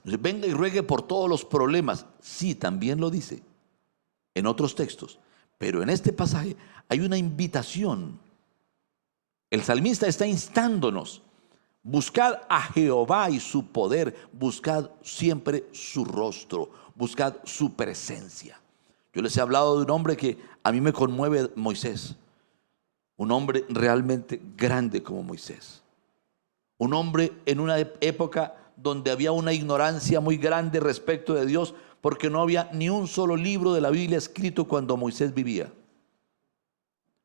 Dice, venga y ruegue por todos los problemas. Sí, también lo dice en otros textos, pero en este pasaje hay una invitación. El salmista está instándonos: buscad a Jehová y su poder, buscad siempre su rostro, buscad su presencia. Yo les he hablado de un hombre que a mí me conmueve, Moisés. Un hombre realmente grande como Moisés. Un hombre en una época donde había una ignorancia muy grande respecto de Dios, porque no había ni un solo libro de la Biblia escrito cuando Moisés vivía.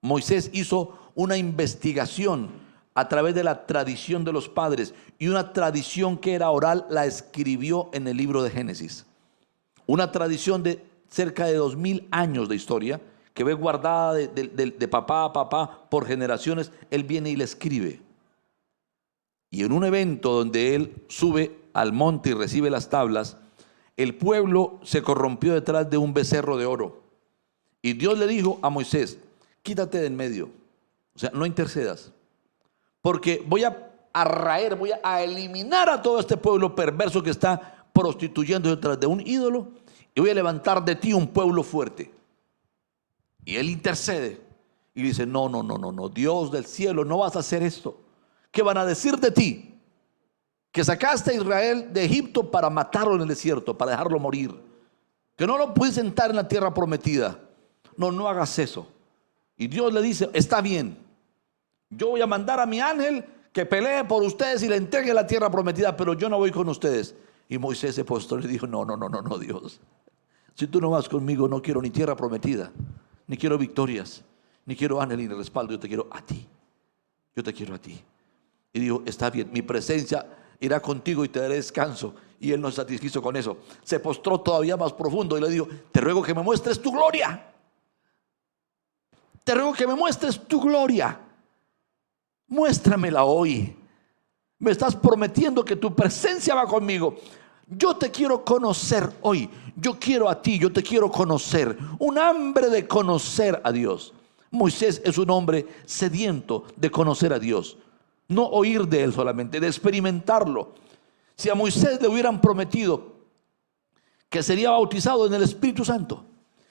Moisés hizo una investigación a través de la tradición de los padres, y una tradición que era oral la escribió en el libro de Génesis. Una tradición de cerca de 2000 años de historia que ve guardada de papá a papá por generaciones. Él viene y la escribe. Y en un evento donde él sube al monte y recibe las tablas, el pueblo se corrompió detrás de un becerro de oro. Y Dios le dijo a Moisés: quítate de en medio, o sea, no intercedas, porque voy a raer, voy a eliminar a todo este pueblo perverso que está prostituyendo detrás de un ídolo, y voy a levantar de ti un pueblo fuerte. Y él intercede y dice: no, Dios del cielo, no vas a hacer esto. ¿Qué van a decir de ti? Que sacaste a Israel de Egipto para matarlo en el desierto, para dejarlo morir, que no lo pudiste sentar en la tierra prometida. No hagas eso. Y Dios le dice: está bien, yo voy a mandar a mi ángel que pelee por ustedes y le entregue la tierra prometida, pero yo no voy con ustedes. Y Moisés se postró y le dijo: no, Dios, si tú no vas conmigo, no quiero ni tierra prometida, ni quiero victorias, ni quiero ángel ni respaldo. Yo te quiero a ti, yo te quiero a ti. Y dijo: está bien, mi presencia irá contigo y te daré descanso. Y él no se satisfizo con eso. Se postró todavía más profundo y le dijo: te ruego que me muestres tu gloria. Te ruego que me muestres tu gloria. Muéstramela hoy. Me estás prometiendo que tu presencia va conmigo. Yo te quiero conocer hoy. Yo quiero a ti, yo te quiero conocer. Un hambre de conocer a Dios. Moisés es un hombre sediento de conocer a Dios. No oír de él solamente, de experimentarlo. Si a Moisés le hubieran prometido que sería bautizado en el Espíritu Santo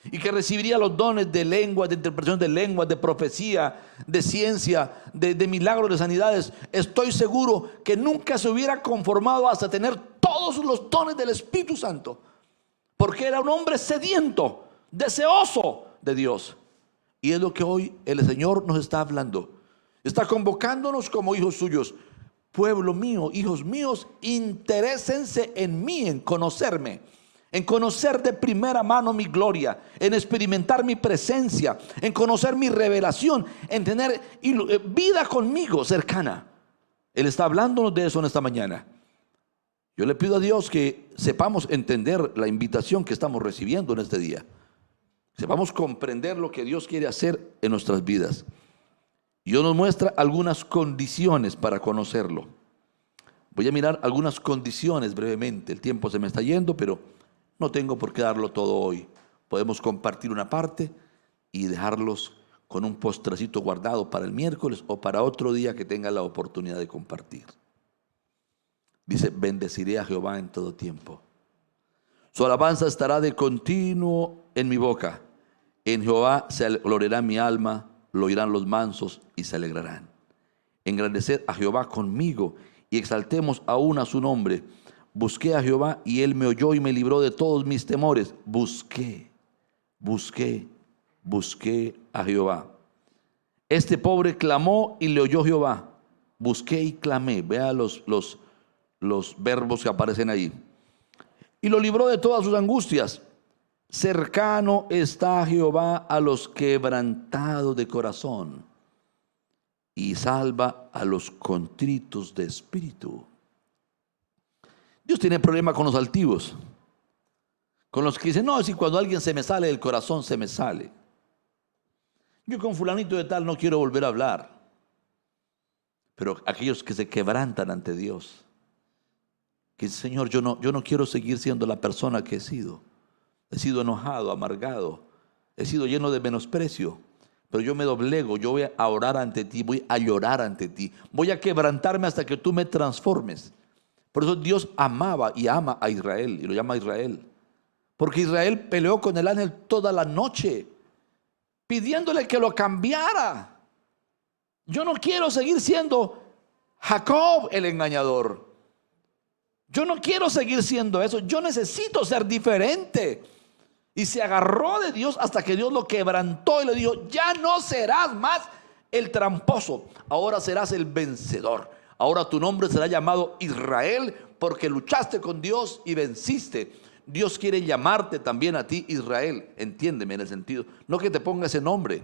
y que recibiría los dones de lenguas, de interpretación de lenguas, de profecía, de ciencia, de milagros, de sanidades, estoy seguro que nunca se hubiera conformado hasta tener todos los dones del Espíritu Santo, porque era un hombre sediento, deseoso de Dios. Y es lo que hoy el Señor nos está hablando. Está convocándonos como hijos suyos. Pueblo mío, hijos míos, interésense en mí, en conocerme, en conocer de primera mano mi gloria, en experimentar mi presencia, en conocer mi revelación, en tener vida conmigo cercana. Él está hablándonos de eso en esta mañana. Yo le pido a Dios que sepamos entender la invitación que estamos recibiendo en este día. Sepamos comprender lo que Dios quiere hacer en nuestras vidas. Dios nos muestra algunas condiciones para conocerlo. Voy a mirar algunas condiciones brevemente. El tiempo se me está yendo, pero no tengo por qué darlo todo hoy. Podemos compartir una parte y dejarlos con un postrecito guardado para el miércoles o para otro día que tenga la oportunidad de compartir. Dice: bendeciré a Jehová en todo tiempo. Su alabanza estará de continuo en mi boca. En Jehová se gloriará mi alma, lo oirán los mansos y se alegrarán. Engrandeced a Jehová conmigo y exaltemos aún a su nombre. Busqué a Jehová y él me oyó y me libró de todos mis temores. Busqué a Jehová. Este pobre clamó y le oyó Jehová. Busqué y clamé. Vea los verbos que aparecen ahí. Y lo libró de todas sus angustias. Cercano está Jehová a los quebrantados de corazón y salva a los contritos de espíritu. Dios tiene problema con los altivos, con los que dicen: no, si cuando alguien se me sale del corazón, se me sale. Yo con fulanito de tal no quiero volver a hablar. Pero aquellos que se quebrantan ante Dios, que dicen: Señor, yo no quiero seguir siendo la persona que he sido. He sido enojado, amargado, he sido lleno de menosprecio, pero yo me doblego, yo voy a orar ante ti, voy a llorar ante ti, voy a quebrantarme hasta que tú me transformes. Por eso Dios amaba y ama a Israel, y lo llama Israel, porque Israel peleó con el ángel toda la noche, pidiéndole que lo cambiara. Yo no quiero seguir siendo Jacob el engañador. Yo no quiero seguir siendo eso. Yo necesito ser diferente. Y se agarró de Dios hasta que Dios lo quebrantó y le dijo: ya no serás más el tramposo, ahora serás el vencedor. Ahora tu nombre será llamado Israel, porque luchaste con Dios y venciste. Dios quiere llamarte también a ti Israel. Entiéndeme en el sentido, no que te ponga ese nombre,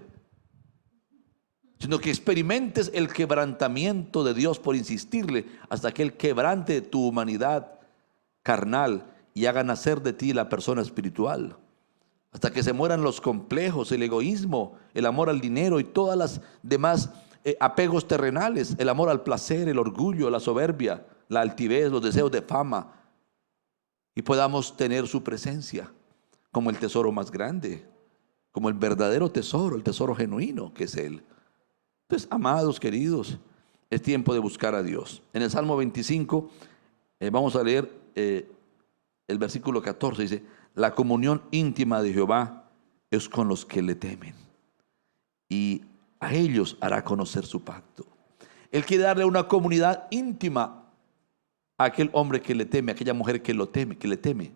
sino que experimentes el quebrantamiento de Dios por insistirle, hasta que Él quebrante tu humanidad carnal y haga nacer de ti la persona espiritual. Hasta que se mueran los complejos, el egoísmo, el amor al dinero y todas las demás apegos terrenales, el amor al placer, el orgullo, la soberbia, la altivez, los deseos de fama, y podamos tener su presencia como el tesoro más grande, como el verdadero tesoro, el tesoro genuino que es Él. Entonces, amados, queridos, es tiempo de buscar a Dios. En el Salmo 25 vamos a leer el versículo 14, dice: la comunión íntima de Jehová es con los que le temen, y a ellos hará conocer su pacto. Él quiere darle una comunidad íntima a aquel hombre que le teme, a aquella mujer que lo teme, que le teme,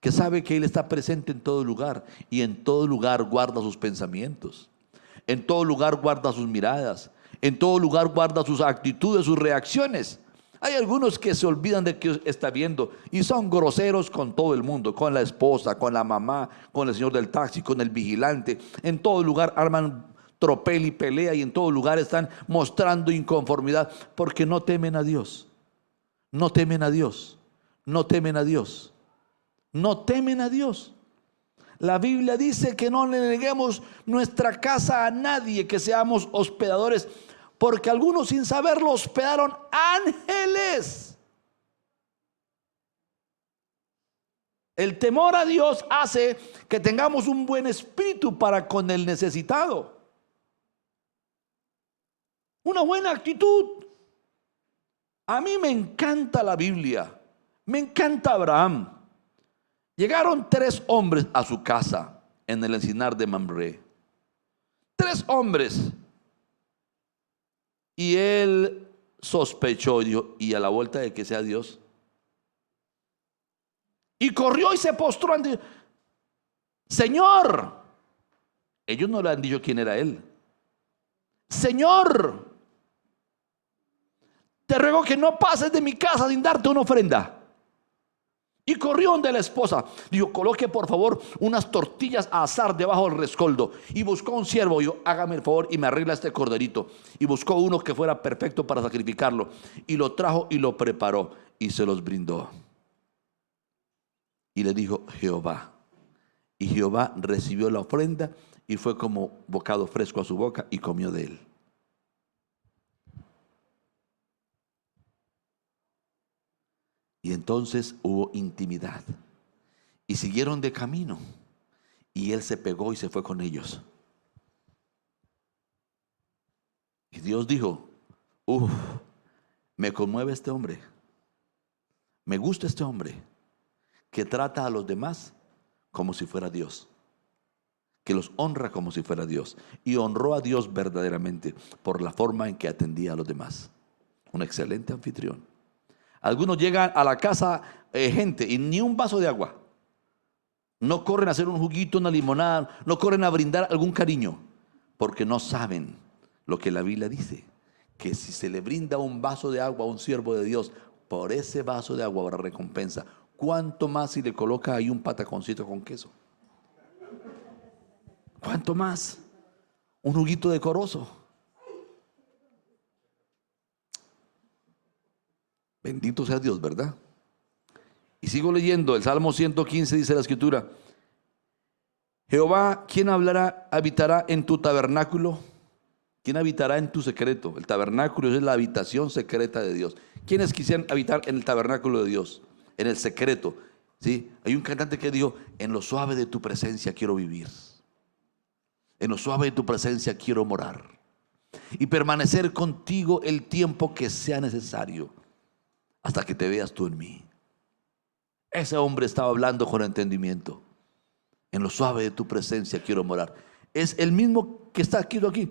que sabe que Él está presente en todo lugar, y en todo lugar guarda sus pensamientos, en todo lugar guarda sus miradas, en todo lugar guarda sus actitudes, sus reacciones. Hay algunos que se olvidan de que está viendo y son groseros con todo el mundo, con la esposa, con la mamá, con el señor del taxi, con el vigilante. En todo lugar arman tropel y pelea, y en todo lugar están mostrando inconformidad porque no temen a Dios. No temen a Dios. no temen a Dios. No temen a Dios. La Biblia dice que no le neguemos nuestra casa a nadie, que seamos hospedadores, porque algunos sin saberlo hospedaron ángeles. El temor a Dios hace que tengamos un buen espíritu para con el necesitado. Una buena actitud. A mí me encanta la Biblia. Me encanta Abraham. Llegaron 3 hombres a su casa en el encinar de Mamre. 3 hombres. Y él sospechó y dijo, ¿y a la vuelta de que sea Dios? Y corrió y se postró ante Señor. Ellos no le han dicho quién era él. Señor, te ruego que no pases de mi casa sin darte una ofrenda. Y corrió donde la esposa. Dijo, coloque por favor unas tortillas a asar debajo del rescoldo. Y buscó un siervo. Dijo, hágame el favor y me arregla este corderito. Y buscó uno que fuera perfecto para sacrificarlo. Y lo trajo y lo preparó. Y se los brindó. Y le dijo, Jehová. Y Jehová recibió la ofrenda y fue como bocado fresco a su boca y comió de él. Y entonces hubo intimidad. Y siguieron de camino. Y él se pegó y se fue con ellos. Y Dios dijo, me conmueve este hombre. Me gusta este hombre que trata a los demás como si fuera Dios. Que los honra como si fuera Dios. Y honró a Dios verdaderamente por la forma en que atendía a los demás. Un excelente anfitrión. Algunos llegan a la casa gente y ni un vaso de agua. No corren a hacer un juguito, una limonada. No corren a brindar algún cariño. Porque no saben lo que la Biblia dice. Que si se le brinda un vaso de agua a un siervo de Dios, por ese vaso de agua habrá recompensa. ¿Cuánto más si le coloca ahí un pataconcito con queso? ¿Cuánto más? Un juguito decoroso. Bendito sea Dios, ¿verdad? Y sigo leyendo, el Salmo 115 dice la Escritura, Jehová, ¿quién habitará en tu tabernáculo? ¿Quién habitará en tu secreto? El tabernáculo es la habitación secreta de Dios. ¿Quiénes quisieran habitar en el tabernáculo de Dios? En el secreto. ¿Sí? Hay un cantante que dijo, en lo suave de tu presencia quiero vivir. En lo suave de tu presencia quiero morar. Y permanecer contigo el tiempo que sea necesario. Hasta que te veas tú en mí. Ese hombre estaba hablando con entendimiento. En lo suave de tu presencia quiero morar. Es el mismo que está escrito aquí.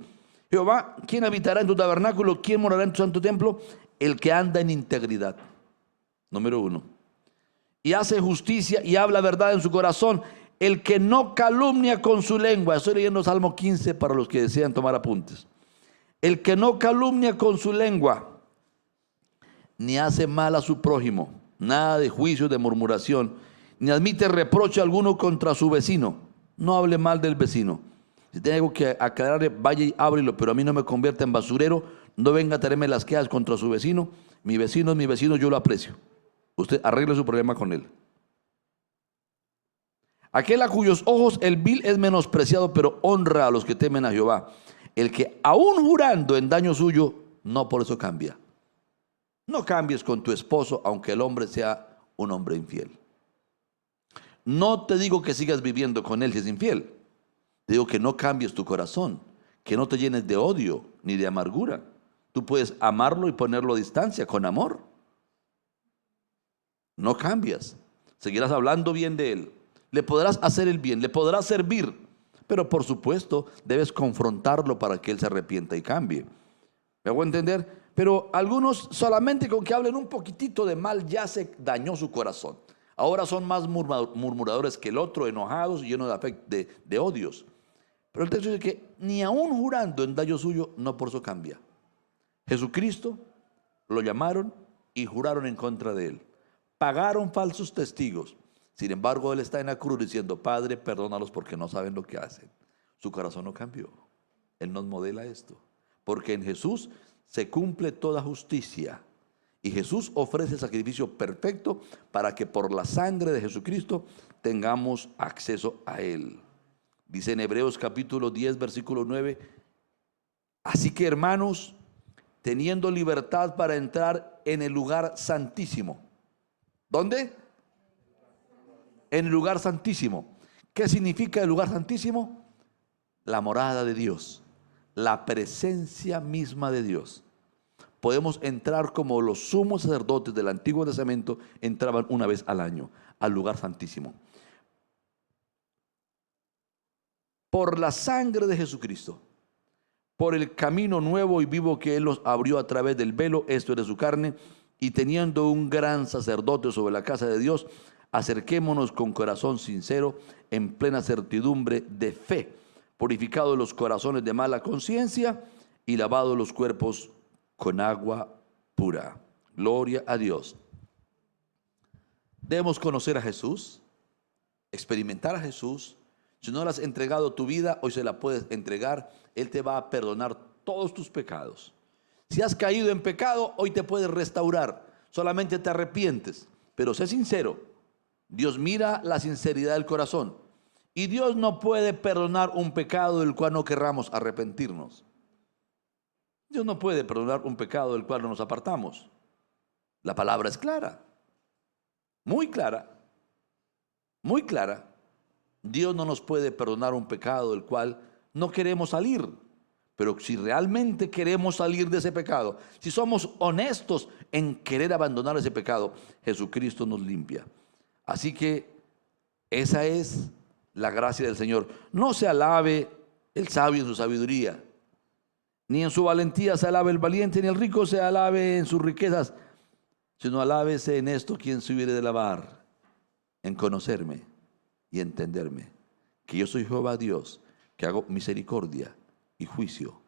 Jehová, ¿quién habitará en tu tabernáculo? ¿Quién morará en tu santo templo? El que anda en integridad. Número 1. Y hace justicia y habla verdad en su corazón. El que no calumnia con su lengua. Estoy leyendo Salmo 15 para los que desean tomar apuntes. El que no calumnia con su lengua, ni hace mal a su prójimo, nada de juicio, de murmuración, ni admite reproche alguno contra su vecino. No hable mal del vecino. Si tengo que aclararle, vaya y ábrelo, pero a mí no me convierta en basurero. No venga a traerme las quejas contra su vecino. Mi vecino es mi vecino, yo lo aprecio. Usted arregle su problema con él. Aquel a cuyos ojos el vil es menospreciado, pero honra a los que temen a Jehová. El que aún jurando en daño suyo, no por eso cambia. No cambies con tu esposo, aunque el hombre sea un hombre infiel. No te digo que sigas viviendo con él si es infiel. Te digo que no cambies tu corazón, que no te llenes de odio ni de amargura. Tú puedes amarlo y ponerlo a distancia con amor. No cambias. Seguirás hablando bien de él. Le podrás hacer el bien, le podrás servir. Pero por supuesto debes confrontarlo para que él se arrepienta y cambie. ¿Me hago entender? Pero algunos solamente con que hablen un poquitito de mal ya se dañó su corazón. Ahora son más murmuradores que el otro, enojados y llenos de odios. Pero el texto dice que ni aún jurando en daño suyo, no por eso cambia. Jesucristo lo llamaron y juraron en contra de él. Pagaron falsos testigos. Sin embargo, él está en la cruz diciendo, Padre, perdónalos porque no saben lo que hacen. Su corazón no cambió. Él nos modela esto. Porque en Jesús se cumple toda justicia Y Jesús ofrece el sacrificio perfecto para que por la sangre de Jesucristo tengamos acceso a Él. Dice en Hebreos capítulo 10, versículo 9, así que hermanos, teniendo libertad para entrar en el lugar santísimo. ¿Dónde? En el lugar santísimo. ¿Qué significa el lugar santísimo? La morada de Dios, la presencia misma de Dios. Podemos entrar como los sumos sacerdotes del Antiguo Testamento entraban una vez al año al lugar santísimo. Por la sangre de Jesucristo, por el camino nuevo y vivo que Él nos abrió a través del velo, esto es de su carne, y teniendo un gran sacerdote sobre la casa de Dios, acerquémonos con corazón sincero, en plena certidumbre de fe, purificados los corazones de mala conciencia y lavados los cuerpos con agua pura. Gloria a Dios. Debemos conocer a Jesús, experimentar a Jesús. Si no le has entregado tu vida, hoy se la puedes entregar. Él te va a perdonar todos tus pecados. Si has caído en pecado, hoy te puedes restaurar. Solamente te arrepientes. Pero sé sincero. Dios mira la sinceridad del corazón. Y Dios no puede perdonar un pecado del cual no querramos arrepentirnos. Dios no puede perdonar un pecado del cual no nos apartamos. La palabra es clara. Muy clara. Muy clara. Dios no nos puede perdonar un pecado del cual no queremos salir. Pero si realmente queremos salir de ese pecado, si somos honestos en querer abandonar ese pecado, Jesucristo nos limpia. Así que esa es la gracia del Señor. No se alabe el sabio en su sabiduría, ni en su valentía se alabe el valiente, ni el rico se alabe en sus riquezas, sino alábese en esto quien se hubiere de alabar, en conocerme y entenderme, que yo soy Jehová Dios, que hago misericordia y juicio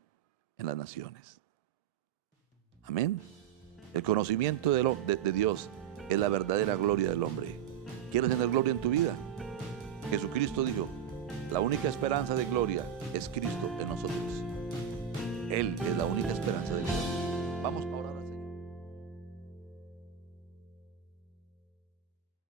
en las naciones. Amén. El conocimiento de Dios es la verdadera gloria del hombre. ¿Quieres tener gloria en tu vida? Jesucristo dijo, la única esperanza de gloria es Cristo en nosotros. Él es la única esperanza de gloria. Vamos ahora.